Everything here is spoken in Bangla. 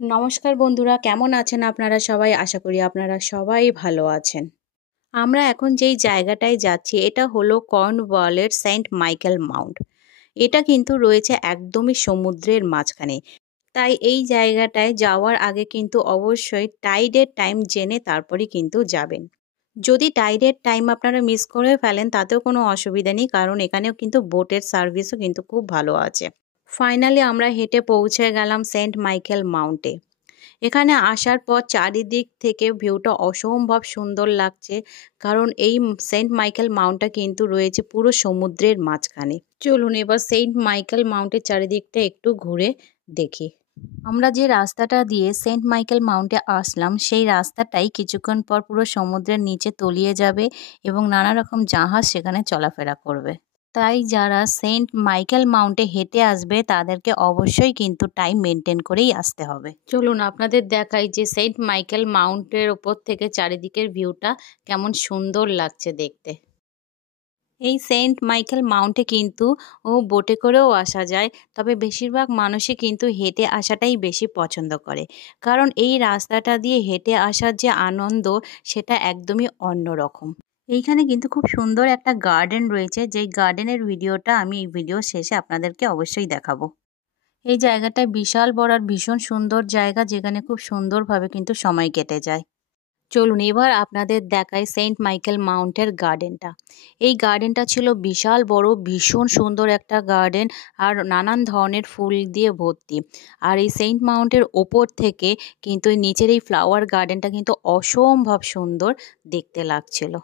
নমস্কার বন্ধুরা, কেমন আছেন আপনারা সবাই? আশা করি আপনারা সবাই ভালো আছেন। আমরা এখন যেই জায়গাটায় যাচ্ছি এটা হলো কর্নওয়ালের সেন্ট মাইকেল মাউন্ট। এটা কিন্তু রয়েছে একদমই সমুদ্রের মাঝখানে। তাই এই জায়গাটায় যাওয়ার আগে কিন্তু অবশ্যই টাইডের টাইম জেনে তারপরেই কিন্তু যাবেন। যদি টাইডের টাইম আপনারা মিস করে ফেলেন তাতেও কোনো অসুবিধা নেই, কারণ এখানেও কিন্তু বোটের সার্ভিসও কিন্তু খুব ভালো আছে। ফাইনালি আমরা হেঁটে পৌঁছে গেলাম সেন্ট মাইকেল মাউন্টে। এখানে আসার পর চারিদিক থেকে ভিউটা অসম্ভব সুন্দর লাগছে, কারণ এই সেন্ট মাইকেল মাউন্টটা কিন্তু রয়েছে পুরো সমুদ্রের মাঝখানে। চলুন এবার সেন্ট মাইকেল মাউন্টের চারিদিকটা একটু ঘুরে দেখি। আমরা যে রাস্তাটা দিয়ে সেন্ট মাইকেল মাউন্টে আসলাম সেই রাস্তাটাই কিছুক্ষণ পর পুরো সমুদ্রের নিচে তলিয়ে যাবে এবং নানা রকম জাহাজ সেখানে চলাফেরা করবে। তাই যারা সেন্ট মাইকেল মাউন্টে হেঁটে আসবে তাদেরকে অবশ্যই কিন্তু টাইম মেনটেন করেই আসতে হবে। চলুন আপনাদের দেখাই যে সেন্ট মাইকেল মাউন্টের ওপর থেকে চারিদিকের ভিউটা কেমন সুন্দর লাগছে দেখতে। এই সেন্ট মাইকেল মাউন্টে কিন্তু বোটে করেও আসা যায়, তবে বেশিরভাগ মানুষই কিন্তু হেঁটে আসাটাই বেশি পছন্দ করে, কারণ এই রাস্তাটা দিয়ে হেঁটে আসার যে আনন্দ সেটা একদমই অন্যরকম। এইখানে কিন্তু খুব সুন্দর একটা গার্ডেন রয়েছে, যেই গার্ডেনের ভিডিওটা আমি এই ভিডিও শেষে আপনাদেরকে অবশ্যই দেখাবো। এই জায়গাটা বিশাল বড় আর ভীষণ সুন্দর জায়গা, যেখানে খুব সুন্দরভাবে কিন্তু সময় কেটে যায়। চলুন এবার আপনাদের দেখাই সেন্ট মাইকেল মাউন্টের গার্ডেনটা। এই গার্ডেনটা ছিল বিশাল বড়, ভীষণ সুন্দর একটা গার্ডেন আর নানান ধরনের ফুল দিয়ে ভর্তি। আর এই সেন্ট মাউন্টের ওপর থেকে কিন্তু এই নিচের এই ফ্লাওয়ার গার্ডেনটা কিন্তু অসম্ভব সুন্দর দেখতে লাগছিল।